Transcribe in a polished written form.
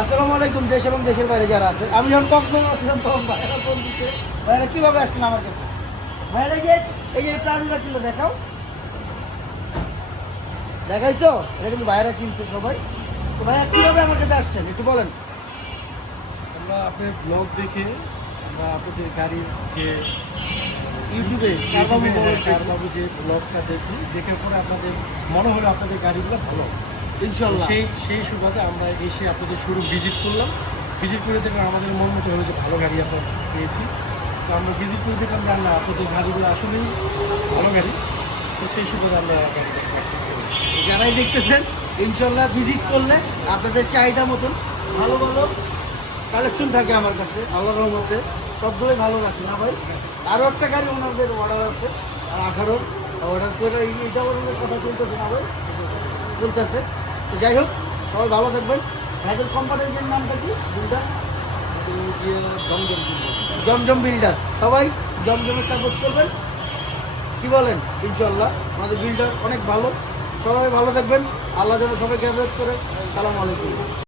আসসালামু আলাইকুম। দেশ এবং দেশের বাইরে যারা আছে, আমি যখন কক্সবাজার আসছিলাম তখন ভাইরা ফোন দিচ্ছে, ভাইরা কীভাবে আসছেন আমার কাছে? ভাইরা যে এই যে প্রাণীরা কিনলো দেখাও, দেখাইছো? এটা কিন্তু ভাইরা কিনছে সবাই। তো ভাইয়া কীভাবে আমার কাছে আসছেন একটু বলেন। আমরা আপনার ব্লগ দেখে আমরা আপনাদের গাড়ির যে ইউটিউবে কারবাবু যে ব্লগটা দেখি দেখার পরে আপনাদের মনে হলো আপনাদের গাড়িগুলো ভালো। ইনশাল্লাহ। সেই সুবাদে আমরা এসে আপনাদের শোরুম ভিজিট করলাম। ভিজিট করে দেখলাম আমাদের মন মতো হলো যে ভালো গাড়ি আমরা পেয়েছি। তো আমরা ভিজিট করে দেখলাম যে না আপনাদের গাড়িগুলো আসলেই ভালো গাড়ি। তো সেই সুবাদে আমরা গাড়িটা অ্যাক্সেস করি। যারাই দেখতেছেন ইনশাল্লাহ ভিজিট করলে আপনাদের চাহিদা মতন ভালো ভালো কালেকশন থাকে আমার কাছে, আল্লাহর রহমতে সবগুলোই ভালো রাখি না ভাই। আরও একটা গাড়ি ওনাদের অর্ডার আছে, আর 18 অর্ডার করে এইটা ওনাদের কথা চলতেছে না ভাই, চলতেছে। তো যাই হোক, সবাই ভালো থাকবেন। ভাইদের কোম্পানির নামটা কি? বিল্ডার জমজম বিল্ডার। সবাই জমজমের সাপোর্ট করবেন, কি বলেন? ইনশাল্লাহ আমাদের বিল্ডার অনেক ভালো। সবাই ভালো থাকবেন, আল্লাহ যেন সবাইকে হেফাজত করে। সালামু আলাইকুম।